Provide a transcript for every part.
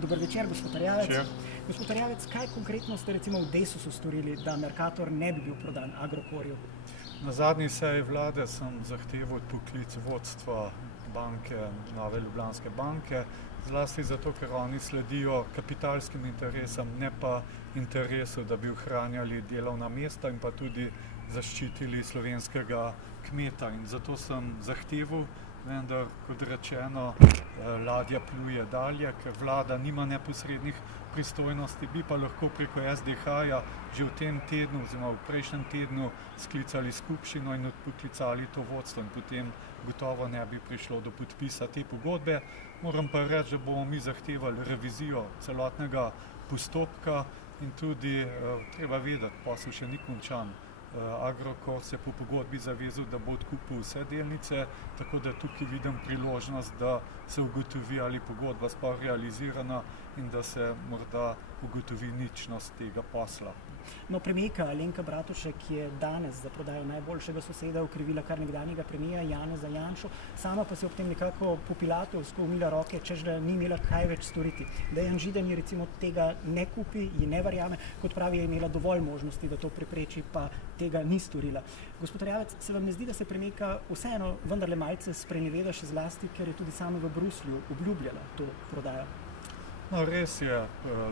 Dober večer, gospod Erjavec. Gospod Erjavec, kaj konkretno ste recimo v Desusu storili, da Mercator ne bi bil prodan Agrokorju? Na zadnji seji vlade sem zahteval odpoklic vodstva banke, Nove Ljubljanske banke, zlasti zato, ker oni sledijo kapitalskim interesom, ne pa interesu, da bi ohranjali delovna mesta in pa tudi zaščitili slovenskega kmeta. In zato sem zahteval, vendar, kot rečeno, ladja pluje dalje, ker vlada nima neposrednih pristojnosti, bi pa lahko preko SDH-ja že v tem tednu, oziroma v prejšnjem tednu sklicali skupščino in odpoklicali to vodstvo in potem gotovo ne bi prišlo do podpisa te pogodbe. Moram pa reči, da bomo mi zahtevali revizijo celotnega postopka in tudi treba vedeti, posel še ni končan. Agrokor se po pogodbi zavezal, da bo odkupil vse delnice, tako da tukaj vidim priložnost, da se ugotovi, ali pogodba sploh realizirana in da se morda ugotovi ničnost tega posla. No, premijerka Alenka Bratušek je danes za prodajo najboljšega soseda okrivila kar nekdanjega premijera Janeza Janšo, sama pa se ob tem nekako popilatovsko umila roke, češ da ni imela kaj več storiti. Dejan Židan je recimo tega ne kupi, ji ne verjame, kot pravi, je imela dovolj možnosti, da to prepreči, pa tega ni storila. Gospod Erjavec, se vam ne zdi, da se premijerka vseeno vendarle malce spreneveda, še zlasti, ker je tudi sama v Bruslju obljubljala to prodajo? No, res je,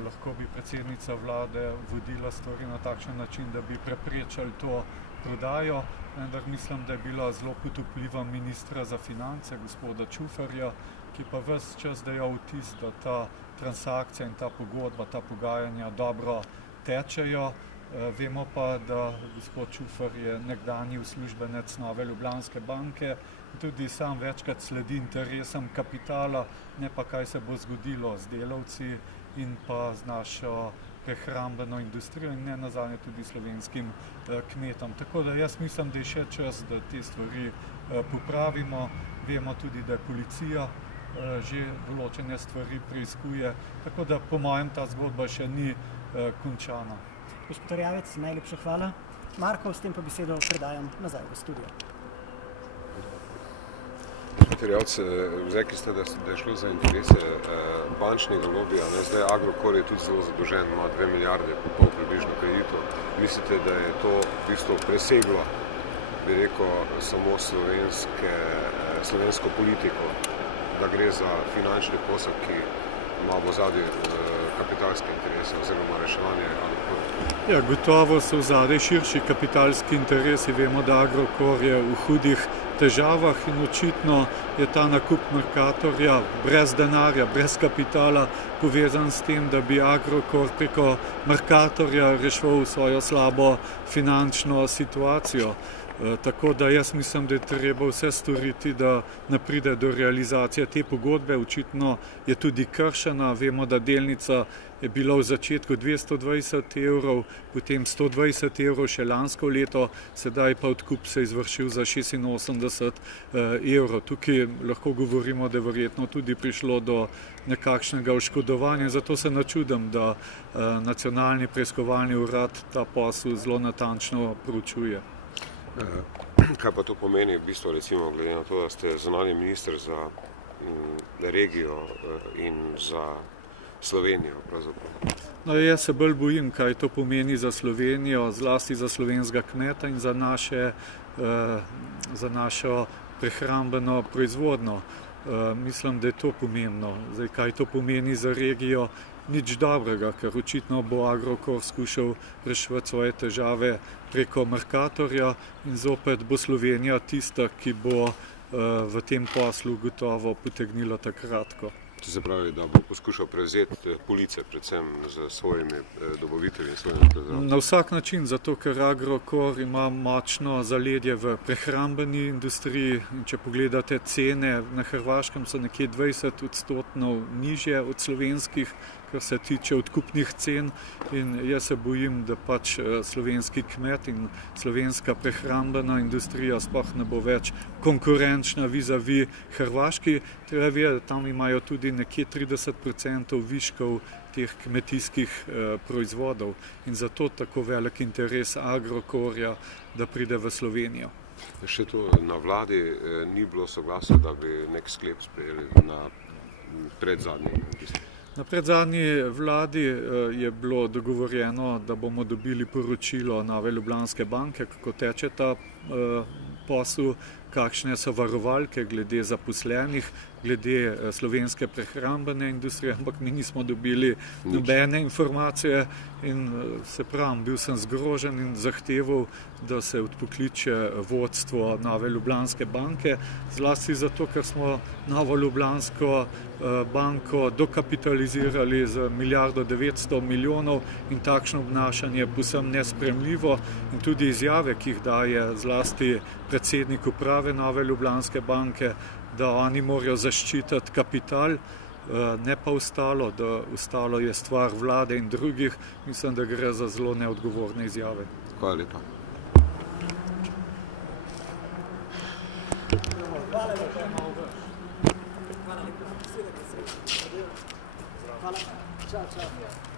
lahko bi predsednica vlade vodila stvari na takšen način, da bi preprečali to prodajo, vendar mislim, da je bila zelo pod vplivom ministra za finance, gospoda Čuferja, ki pa ves čas dajal vtis, da ta transakcija in ta pogodba, ta pogajanja dobro tečejo. Vemo pa, da gospod Čufer je nekdanji uslužbenec Nove Ljubljanske banke, tudi sam večkrat sledi interesom kapitala, ne pa kaj se bo zgodilo z delavci in pa z našo prehrambeno industrijo in ne nazadnje tudi slovenskim kmetom. Tako da jaz mislim, da je še čas, da te stvari popravimo. Vemo tudi, da je policija že določene stvari preiskuje, tako da po mojem ta zgodba še ni končana. Gospod Erjavec, najlepša hvala. Marko, s tem pa besedo predajam nazaj v studio. Gospod Erjavec, rekli ste, da je šlo za interese bančnega lobija. Zdaj Agrokor je tudi zelo zadolžen, ima 2 milijarde pol približno kreditov. Mislite, da je to v bistvu preseglo, bi rekel, samo slovensko politiko, da gre za finančni posel, ki ima v ozadju kapitalske interese oziroma reševanje Agrokorja? Ja, gotovo so v zadaj širši kapitalski interesi. Vemo, da Agrokor je v hudih težavah in očitno je ta nakup Mercatorja brez denarja, brez kapitala povezan s tem, da bi Agrokor preko Mercatorja reševal svojo slabo finančno situacijo. Tako da jaz mislim, da je treba vse storiti, da ne pride do realizacije te pogodbe. Očitno je tudi kršena. Vemo, da delnica je bila v začetku 220 evrov, potem 120 evrov še lansko leto, sedaj pa odkup se je izvršil za 86 evrov. Tukaj lahko govorimo, da je verjetno tudi prišlo do nekakšnega oškodovanja, zato se načudim, da Nacionalni preiskovalni urad ta posel zelo natančno proučuje. Kaj pa to pomeni v bistvu, recimo, glede na to, da ste zunanji minister za regijo in za Slovenijo pravzaprav? No, jaz se bolj bojim, kaj to pomeni za Slovenijo, zlasti za slovenskega kmeta in za našo prehrambeno proizvodnjo. Mislim, da je to pomembno. Zdaj, kaj to pomeni za regijo? Nič dobrega, ker očitno bo Agrokor skušal reševati svoje težave preko Mercatorja in zopet bo Slovenija tista, ki bo v tem poslu gotovo potegnila takratko. To se pravi, da bo poskušal prevzeti police predvsem z svojimi dobavitelji in svojimi proizvajalci? Na vsak način, zato ker Agrokor ima močno zaledje v prehrambeni industriji in če pogledate cene na Hrvaškem so nekje 20% nižje od slovenskih, kar se tiče odkupnih cen in jaz se bojim, da pač slovenski kmet in slovenska prehrambena industrija sploh ne bo več konkurenčna vis-a-vis Hrvaški. Treba vedeti, tam imajo tudi nekje 30% viškov teh kmetijskih proizvodov in zato tako velik interes Agrokorja, da pride v Slovenijo. Še to, na vladi ni bilo soglasja, da bi nek sklep sprejeli na predzadnji. Na predzadnji vladi je bilo dogovorjeno, da bomo dobili poročilo Nove Ljubljanske banke, kako teče ta posel, kakšne so varovalke glede zaposlenih, glede slovenske prehrambene industrije, ampak mi nismo dobili nobene informacije in se pravim, bil sem zgrožen in zahteval, da se odpokliče vodstvo Nove Ljubljanske banke, zlasti zato, ker smo Novo Ljubljansko banko dokapitalizirali z 1,9 milijarde in takšno obnašanje je povsem nesprejemljivo in tudi izjave, ki jih daje zlasti predsednik uprave Nove Ljubljanske banke, da oni morajo zaščititi kapital, ne pa ostalo, da ostalo je stvar vlade in drugih, mislim, da gre za zelo neodgovorne izjave. Hvala lepa. Hvala lepa. Čau, čau.